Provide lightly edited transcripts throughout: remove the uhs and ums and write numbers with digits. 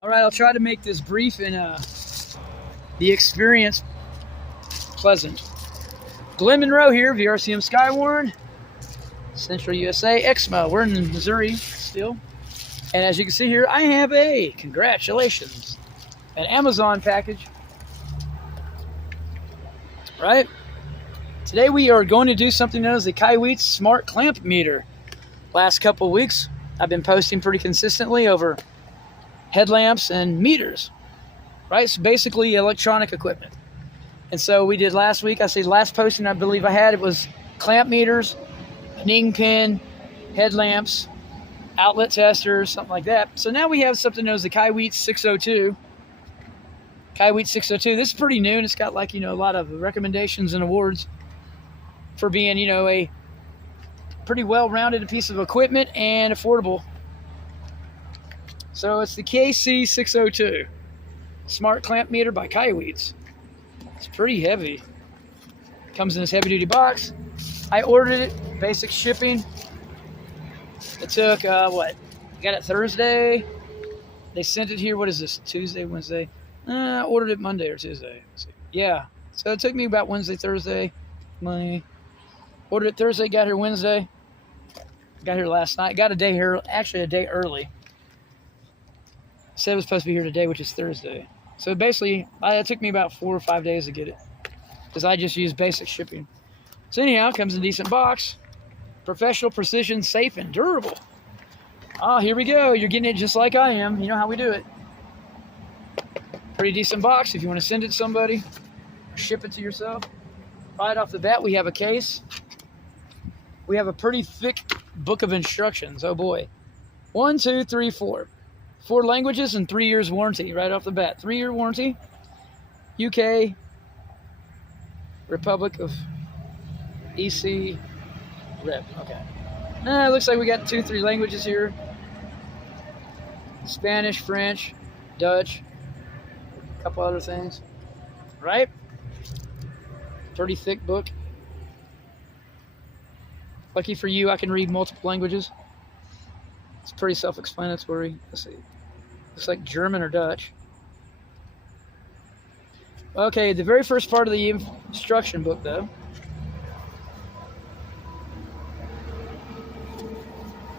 All right, I'll try to make this brief and the experience pleasant. Glenn Monroe here, VRCM Skywarn, Central USA, Exmo. We're in Missouri still. And as you can see here, I have congratulations, an Amazon package. Right? Today we are going to do something known as the Kaiweets Smart Clamp Meter. Last couple of weeks, I've been posting pretty consistently over headlamps and meters, right? So basically electronic equipment. And so we did last week, last posting I believe I had, it was clamp meters, ning pin, headlamps, outlet testers, something like that. So now we have something known as the Kaiweets 602. Kaiweets 602, this is pretty new, and it's got a lot of recommendations and awards for being, a pretty well-rounded piece of equipment and affordable. So it's the KC602 Smart Clamp Meter by Kaiweets. It's pretty heavy. Comes in this heavy-duty box. I ordered it, basic shipping. It took, I got it Thursday. They sent it here, what is this, Tuesday, Wednesday? I ordered it Monday or Tuesday. Yeah, so it took me about Wednesday, Thursday, Monday. Ordered it Thursday, got here Wednesday. Got here last night. Got a day here, actually a day early. Said it was supposed to be here today, which is Thursday. So basically, it took me about 4 or 5 days to get it, because I just used basic shipping. So anyhow, it comes in a decent box. Professional, precision, safe, and durable. Oh, here we go. You're getting it just like I am. You know how we do it. Pretty decent box if you want to send it to somebody, or ship it to yourself. Right off the bat, we have a case. We have a pretty thick book of instructions. Oh boy. 1, 2, 3, 4. 4 languages and 3 years warranty right off the bat. 3-year warranty. UK, Republic of EC, Rep. Okay. It looks like we got 2, 3 languages here. Spanish, French, Dutch, a couple other things. Right? Pretty thick book. Lucky for you, I can read multiple languages. It's pretty self-explanatory. Let's see. Looks like German or Dutch. Okay, the very first part of the instruction book, though.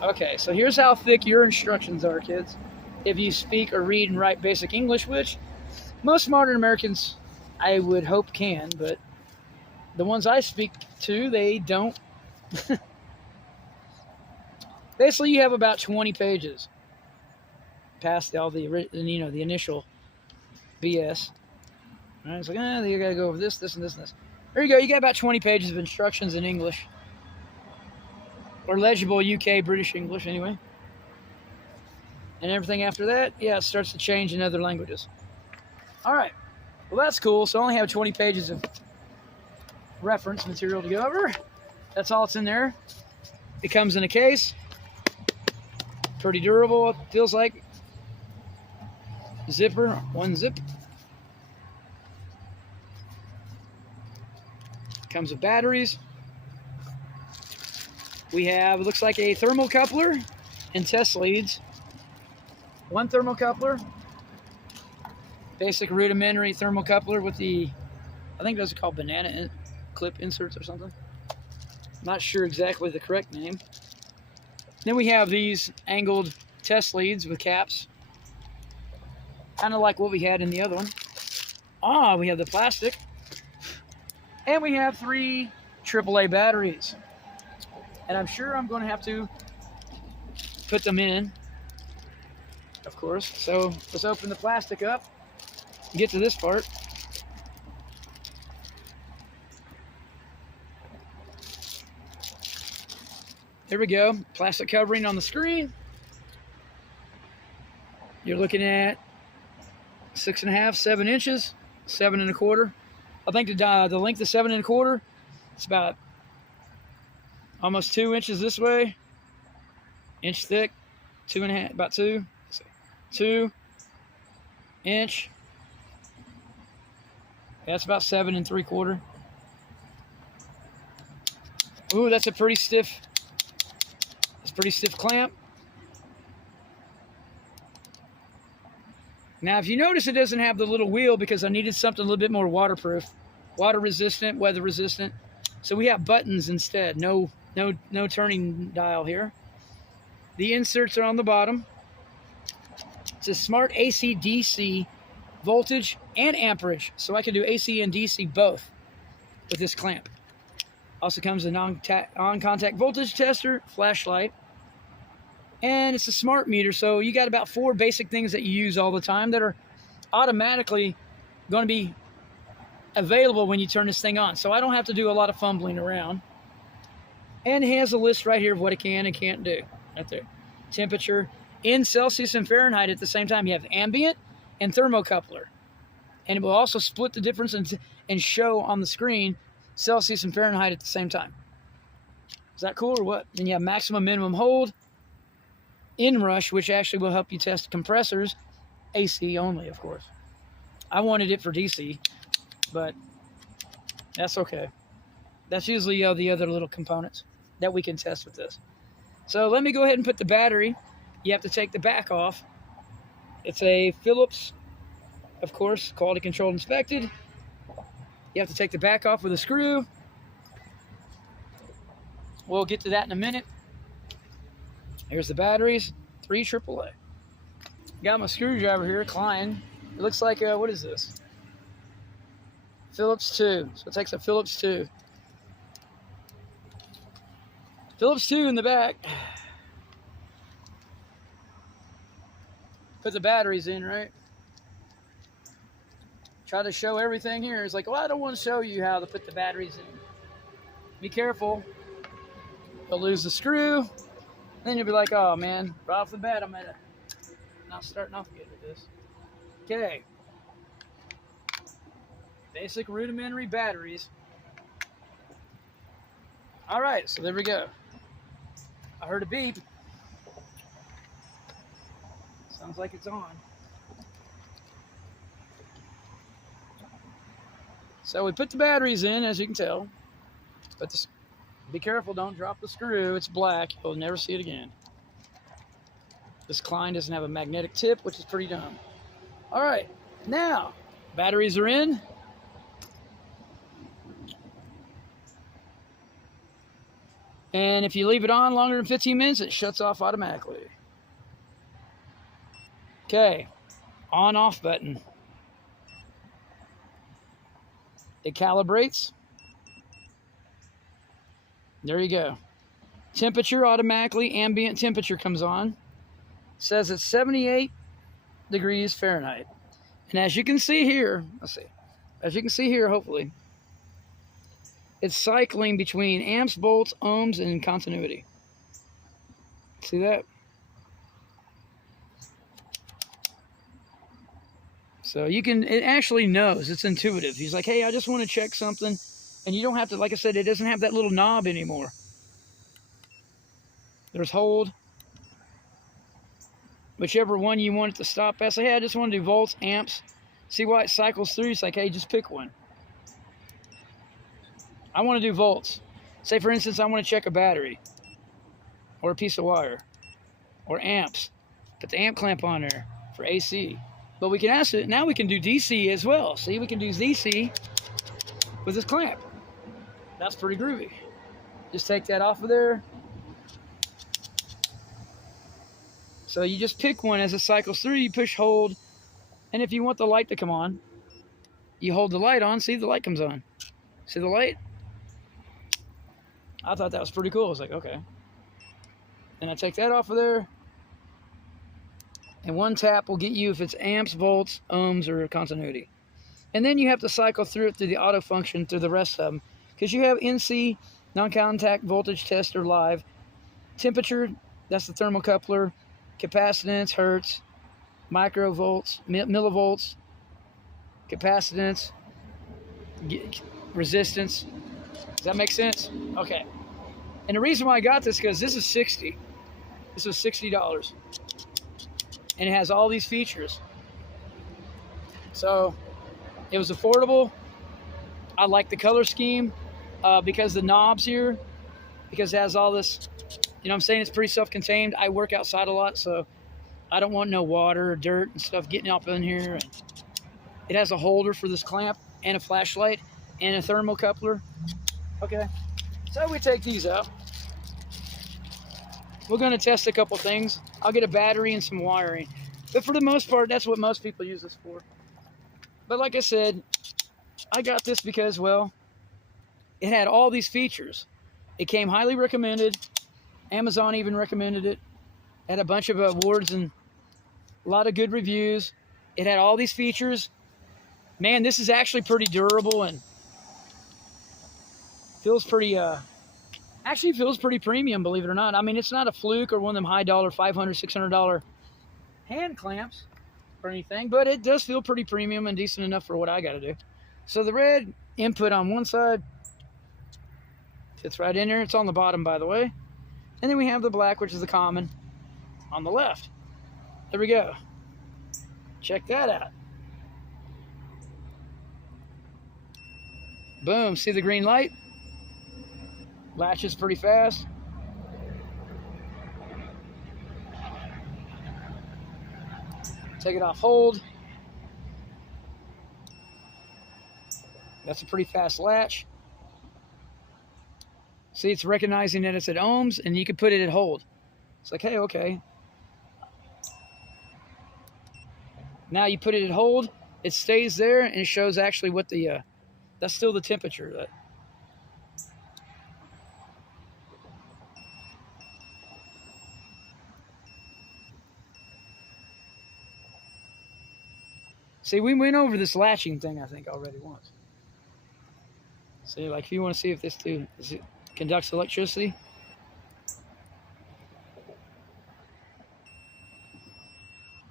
Okay, so here's how thick your instructions are, kids. If you speak or read and write basic English, which most modern Americans, I would hope, can, but the ones I speak to, they don't. Basically, you have about 20 pages past all the initial BS. All right, it's like, you got to go over this, this, and this, and this. There you go. You got about 20 pages of instructions in English, or legible UK British English, anyway. And everything after that, yeah, it starts to change in other languages. All right. Well, that's cool. So I only have 20 pages of reference material to go over. That's all that's in there. It comes in a case. Pretty durable, it feels like. Zipper, 1 zip. Comes with batteries. We have, it looks like a thermocoupler and test leads. 1 thermocoupler. Basic rudimentary thermocoupler with the, I think those are called banana clip inserts or something. Not sure exactly the correct name. Then we have these angled test leads with caps. Kind of like what we had in the other one. We have the plastic. And we have 3 AAA batteries. And I'm sure I'm going to have to put them in, of course. So let's open the plastic up and get to this part. There we go. Plastic covering on the screen. You're looking at 6.5, 7 inches, 7 1/4. I think the length of 7 1/4. It's about almost 2 inches this way. Inch thick, 2.5, about 2. 2 inch. That's about 7 3/4. Ooh, that's a pretty stiff. It's a pretty stiff clamp. Now, if you notice, it doesn't have the little wheel because I needed something a little bit more waterproof, water resistant, weather resistant. So we have buttons instead. No turning dial here. The inserts are on the bottom. It's a smart AC DC voltage and amperage, so I can do AC and DC both with this clamp. Also comes a on-contact voltage tester, flashlight, and it's a smart meter, so you got about 4 basic things that you use all the time that are automatically going to be available when you turn this thing on. So I don't have to do a lot of fumbling around. And it has a list right here of what it can and can't do. Right there. Temperature in Celsius and Fahrenheit at the same time. You have ambient and thermocoupler. And it will also split the difference and show on the screen Celsius and Fahrenheit at the same time. Is that cool or what? Then you have maximum minimum hold, inrush, which actually will help you test compressors, AC only, of course. I wanted it for DC, but that's okay. That's usually the other little components that we can test with this. So let me go ahead and put the battery. You have to take the back off. It's a Phillips, of course, quality controlled inspected. You have to take the back off with a screw. We'll get to that in a minute. Here's the batteries, 3 AAA. Got my screwdriver here, Klein. It looks like, what is this? Phillips 2. So it takes a Phillips 2. Phillips 2 in the back. Put the batteries in, right? Try to show everything here. It's like, well, I don't want to show you how to put the batteries in. Be careful. You'll lose the screw. Then you'll be like, oh man, right off the bat, I'm not starting off good with this. Okay. Basic rudimentary batteries. All right, so there we go. I heard a beep. Sounds like it's on. So we put the batteries in, as you can tell. But be careful, don't drop the screw. It's black. You'll never see it again. This Klein doesn't have a magnetic tip, which is pretty dumb. All right, now batteries are in. And if you leave it on longer than 15 minutes, it shuts off automatically. Okay, on-off button. It calibrates. There you go. Temperature automatically, ambient temperature comes on. Says it's 78 degrees Fahrenheit. And as you can see here, let's see. As you can see here, hopefully, it's cycling between amps, volts, ohms, and continuity. See that? So you can, it actually knows, it's intuitive. He's like, hey, I just want to check something. And you don't have to, like I said, it doesn't have that little knob anymore. There's hold. Whichever one you want it to stop at. Say, hey, I just want to do volts, amps. See why it cycles through? It's like, hey, just pick one. I want to do volts. Say, for instance, I want to check a battery. Or a piece of wire. Or amps. Put the amp clamp on there for AC. But we can ask it, now we can do DC as well. See, we can do DC with this clamp. That's pretty groovy. Just take that off of there. So you just pick one as it cycles through, you push hold, and if you want the light to come on, you hold the light on, see the light comes on. See the light? I thought that was pretty cool. I was like, okay. And I take that off of there. And one tap will get you if it's amps, volts, ohms, or continuity. And then you have to cycle through it through the auto function through the rest of them. Because you have NC, non-contact voltage tester live. Temperature, that's the thermocoupler. Capacitance, hertz. Microvolts, millivolts. Capacitance. Resistance. Does that make sense? Okay. And the reason why I got this is because this is $60. This was $60. And it has all these features. So it was affordable. I like the color scheme because the knobs here, because it has all this, you know what I'm saying, it's pretty self-contained. I work outside a lot, so I don't want no water or dirt and stuff getting up in here. And it has a holder for this clamp and a flashlight and a thermocoupler. Okay, so we take these out. We're going to test a couple things. I'll get a battery and some wiring. But for the most part, that's what most people use this for. But like I said, I got this because, well, it had all these features. It came highly recommended. Amazon even recommended it. Had a bunch of awards and a lot of good reviews. It had all these features. Man, this is actually pretty durable and feels pretty, actually feels pretty premium, believe it or not. I mean, it's not a Fluke or one of them high dollar, $500, $600 hand clamps or anything, but it does feel pretty premium and decent enough for what I got to do. So the red input on one side fits right in there. It's on the bottom, by the way. And then we have the black, which is the common, on the left. There we go. Check that out. Boom. See the green light? Latches pretty fast. Take it off hold. That's a pretty fast latch. See, it's recognizing that it's at ohms, and you can put it at hold. It's like, hey, okay. Now you put it at hold, it stays there, and it shows actually what the, that's still the temperature. See, we went over this latching thing, I think, already once. See, like if you want to see if this too conducts electricity.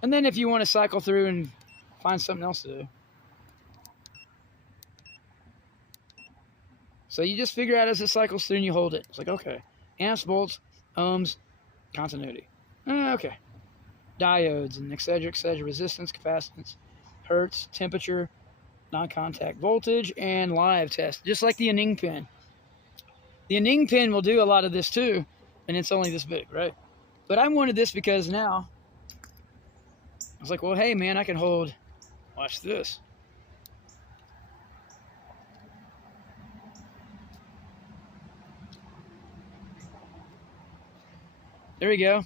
And then if you want to cycle through and find something else to do. So you just figure out as it cycles through and you hold it. It's like, okay. Amps, volts, ohms, continuity. Okay. Diodes and et cetera, resistance, capacitance, hertz, temperature, non-contact voltage, and live test. Just like the Anning pin. The Anning pin will do a lot of this too, and it's only this big, right? But I wanted this because now, I was like, well, hey, man, I can hold, watch this. There you go.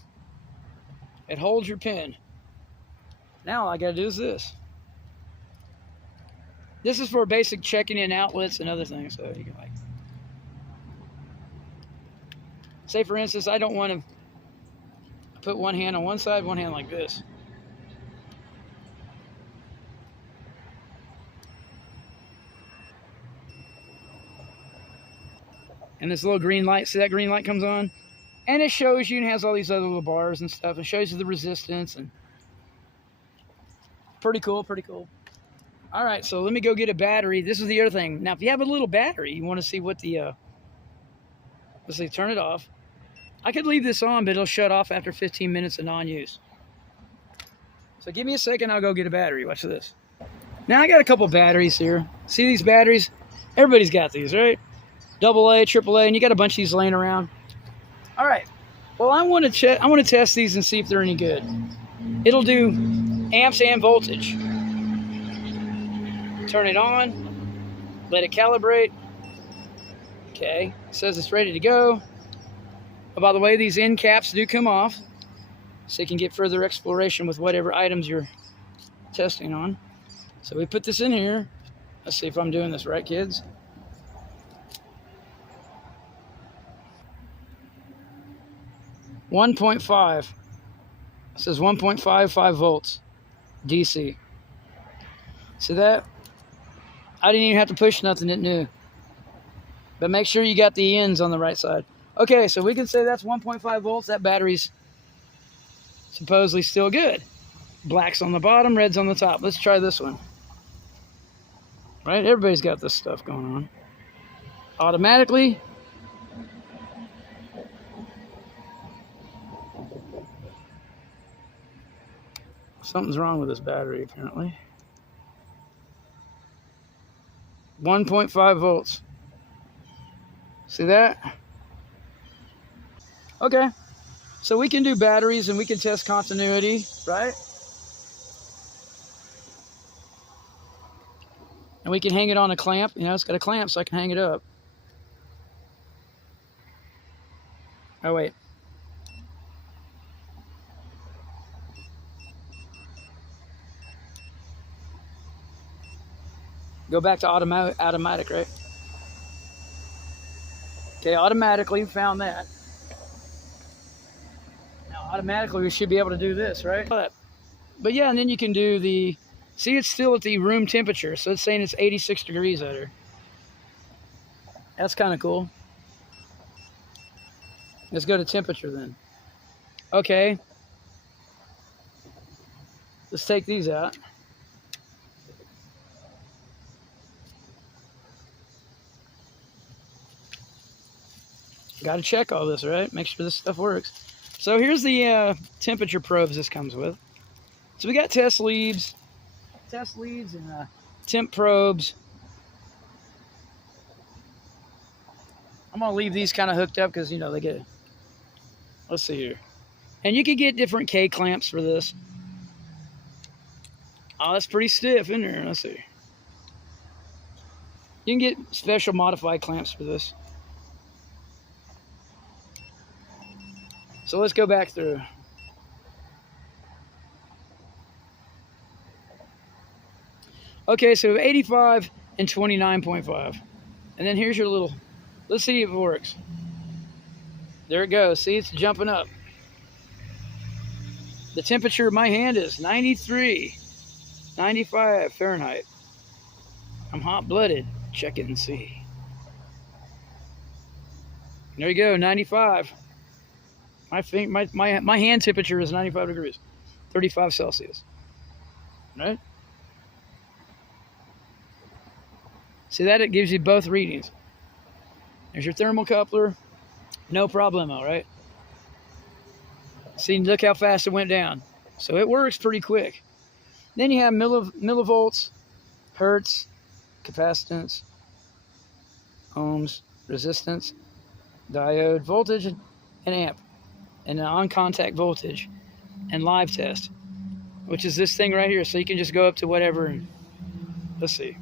It holds your pin. Now all I gotta do is this. This is for basic checking in outlets and other things. So you can like, say for instance, I don't want to put one hand on one side, one hand like this. And this little green light, see that green light comes on? And it shows you and has all these other little bars and stuff. It shows you the resistance and pretty cool, pretty cool. All right, so let me go get a battery. This is the other thing. Now, if you have a little battery, you want to see what the, let's see, turn it off. I could leave this on, but it'll shut off after 15 minutes of non-use. So give me a second, I'll go get a battery. Watch this. Now, I got a couple batteries here. See these batteries? Everybody's got these, right? AA, AAA, and you got a bunch of these laying around. All right. Well, I want to test these and see if they're any good. It'll do amps and voltage. Turn it on. Let it calibrate. Okay. It says it's ready to go. Oh, by the way, these end caps do come off, so you can get further exploration with whatever items you're testing on. So we put this in here. Let's see if I'm doing this right, kids. .5. It says 1.55 volts DC. See that? I didn't even have to push nothing, it knew. But make sure you got the ends on the right side. Okay, so we can say that's 1.5 volts. That battery's supposedly still good. Black's on the bottom, red's on the top. Let's try this one. Right? Everybody's got this stuff going on. Automatically. Something's wrong with this battery, apparently. 1.5 volts. See that? Okay. So we can do batteries and we can test continuity, right? And we can hang it on a clamp. You know, it's got a clamp so I can hang it up. Oh, wait. Go back to automatic, right? Okay, automatically found that. Now, automatically we should be able to do this, right? But yeah, and then you can do the, see, it's still at the room temperature, so it's saying it's 86 degrees out here. That's kind of cool. Let's go to temperature then. Okay. Let's take these out. Got to check all this, right? Make sure this stuff works. So here's the temperature probes this comes with. So we got test leads and temp probes. I'm gonna leave these kind of hooked up because, you know, they get, let's see here. And you can get different K clamps for this. Oh, that's pretty stiff in there. Let's see. You can get special modified clamps for this. So let's go back through. Okay, so 85 and 29.5. And then here's your little, let's see if it works. There it goes. See, it's jumping up. The temperature of my hand is 93, 95 Fahrenheit. I'm hot-blooded. Check it and see. There you go, 95. My hand temperature is 95 degrees, 35 Celsius. Right? See that? It gives you both readings. There's your thermocoupler. No problemo, right? See, look how fast it went down. So it works pretty quick. Then you have millivolts, hertz, capacitance, ohms, resistance, diode, voltage, and amp. And an on-contact voltage and live test, which is this thing right here. So you can just go up to whatever and let's see.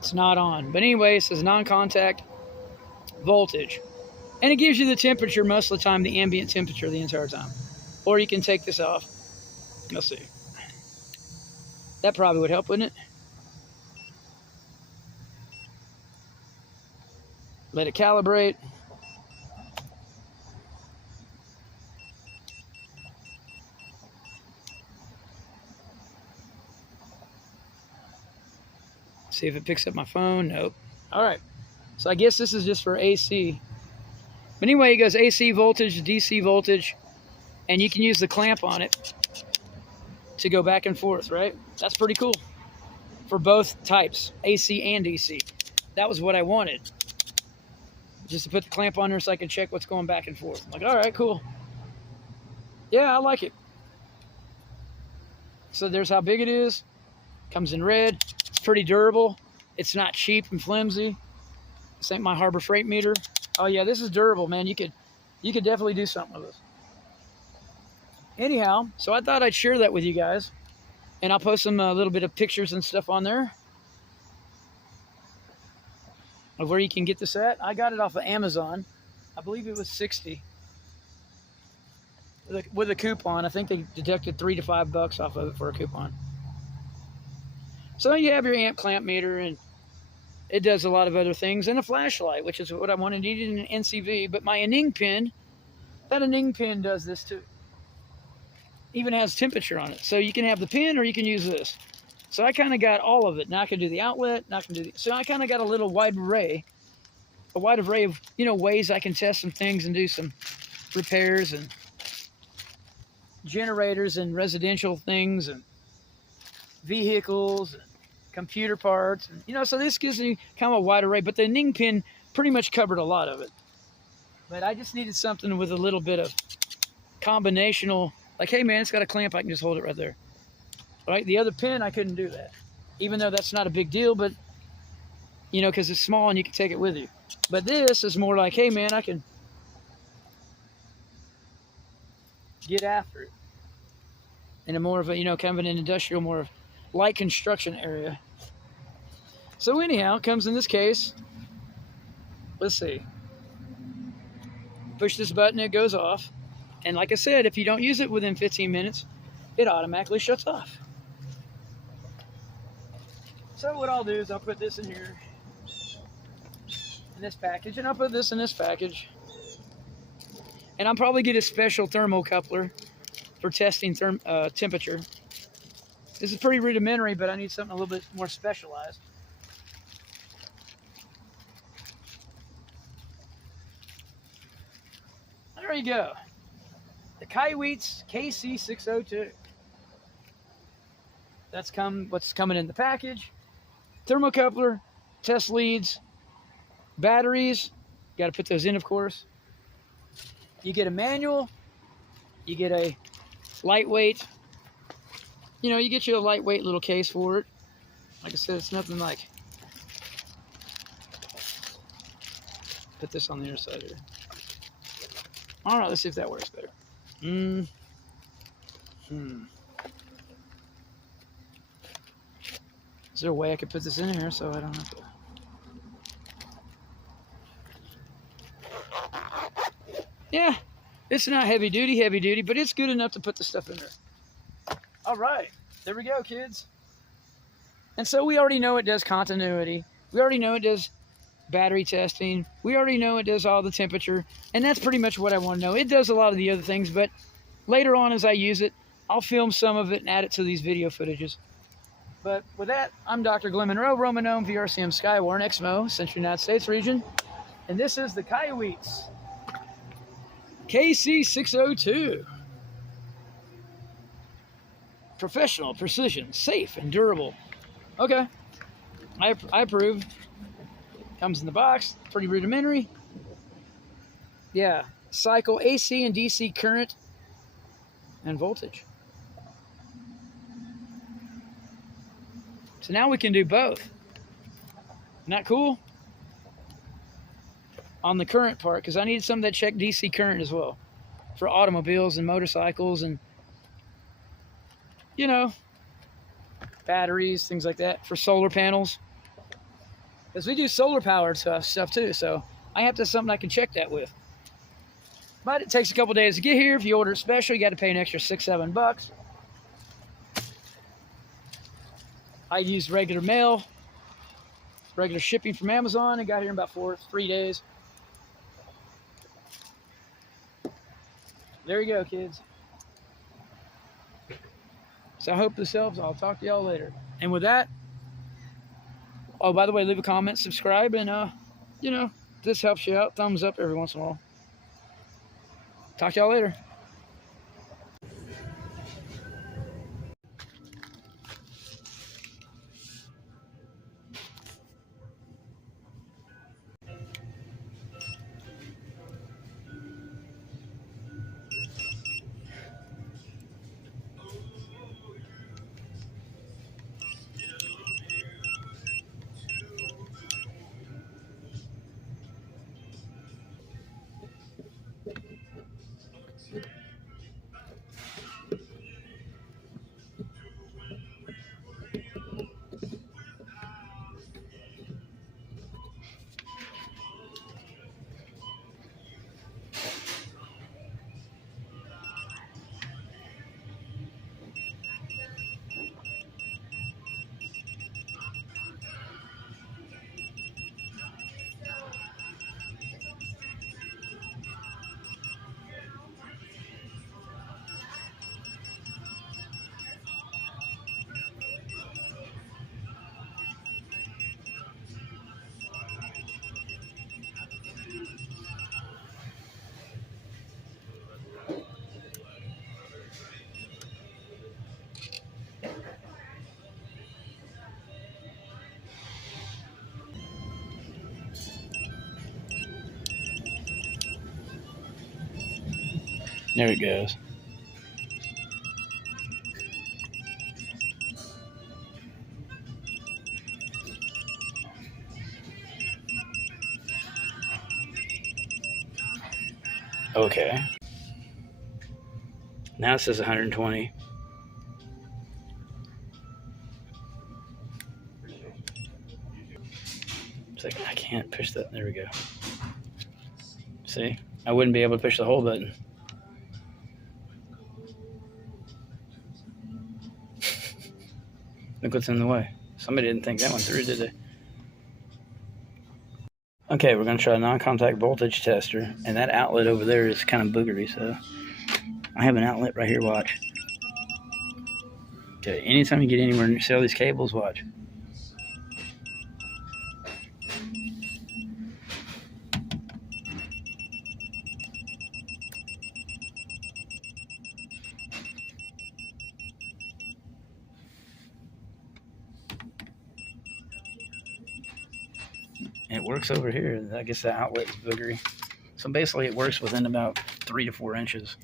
It's not on. But anyway, it says non-contact voltage. And it gives you the temperature most of the time, the ambient temperature the entire time. Or you can take this off. Let's see. That probably would help, wouldn't it? Let it calibrate. See if it picks up my phone. Nope. All right. So I guess this is just for AC. But anyway, it goes AC voltage, DC voltage. And you can use the clamp on it to go back and forth, right? That's pretty cool for both types, AC and DC. That was what I wanted, just to put the clamp on there so I can check what's going back and forth. I'm like, all right, cool. Yeah, I like it. So there's how big it is. Comes in red. It's pretty durable. It's not cheap and flimsy. This ain't my Harbor Freight meter. Oh yeah, this is durable, man. You could definitely do something with this. Anyhow, so I thought I'd share that with you guys, and I'll post some little bit of pictures and stuff on there of where you can get this at. I got it off of Amazon. I believe it was $60 with a coupon. I think they deducted $3 to $5 off of it for a coupon. So you have your amp clamp meter, and it does a lot of other things, and a flashlight, which is what I wanted. Needed in an NCV, but my Aning pin, that Aning pin does this too. Even has temperature on it. So you can have the pin or you can use this. So I kind of got all of it. Now I can do the outlet, now I can do the, so I kind of got a wide array of, you know, ways I can test some things and do some repairs and generators and residential things and vehicles and computer parts. And, you know, so this gives me kind of a wide array, but the Ning pin pretty much covered a lot of it. But I just needed something with a little bit of combinational Like, hey man, it's got a clamp, I can just hold it right there. Right? The other pin, I couldn't do that. Even though that's not a big deal, but, you know, because it's small and you can take it with you. But this is more like, hey man, I can get after it in a more of a, you know, kind of an industrial, more light construction area. So anyhow, it comes in this case. Let's see. Push this button, it goes off. And like I said, if you don't use it within 15 minutes, it automatically shuts off. So what I'll do is I'll put this in here, in this package, and I'll put this in this package. And I'll probably get a special thermocoupler for testing temperature. This is pretty rudimentary, but I need something a little bit more specialized. There you go. The Kaiweets KC602. That's what's coming in the package. Thermocoupler, test leads, batteries. Got to put those in, of course. You get a manual. You get a lightweight. You know, you get you a lightweight little case for it. Like I said, it's nothing like. Put this on the other side here. All right, let's see if that works better. Is there a way I could put this in here so I don't have to? Yeah, it's not heavy duty, but it's good enough to put the stuff in there. All right, there we go, kids. And so we already know it does continuity. We already know it does battery testing. We already know it does all the temperature. And that's pretty much what I want to know. It does a lot of the other things, but later on as I use it, I'll film some of it and add it to these video footages. But with that, I'm Dr. Glenn Monroe, Roman Gnome, VRCM Skywarn, XMO, Central United States region. And this is the Kaiweets KC602. Professional, precision, safe, and durable. Okay, I approve. Comes in the box, pretty rudimentary. Yeah, cycle AC and DC current and voltage. So now we can do both. Isn't that cool? On the current part, because I needed something that checked DC current as well for automobiles and motorcycles and, you know, batteries, things like that, for solar panels. Because we do solar powered stuff too, so I have to have something I can check that with. But it takes a couple days to get here. If you order it special, you got to pay an extra $6-7. I used regular mail, regular shipping from Amazon, and got here in about 3 days. There you go, kids. So I hope this helps. I'll talk to y'all later. And with that, oh, by the way, leave a comment, subscribe, and, you know, this helps you out. Thumbs up every once in a while. Talk to y'all later. There it goes. Okay. Now it says 120. It's like, I can't push that. There we go. See? I wouldn't be able to push the whole button. Look what's in the way. Somebody didn't think that one through, did they? Okay, we're going to try a non-contact voltage tester. And that outlet over there is kind of boogery, so I have an outlet right here, watch. Okay, anytime you get anywhere and see all these cables, watch. It works over here. I guess the outlet is boogery. So basically it works within about 3 to 4 inches.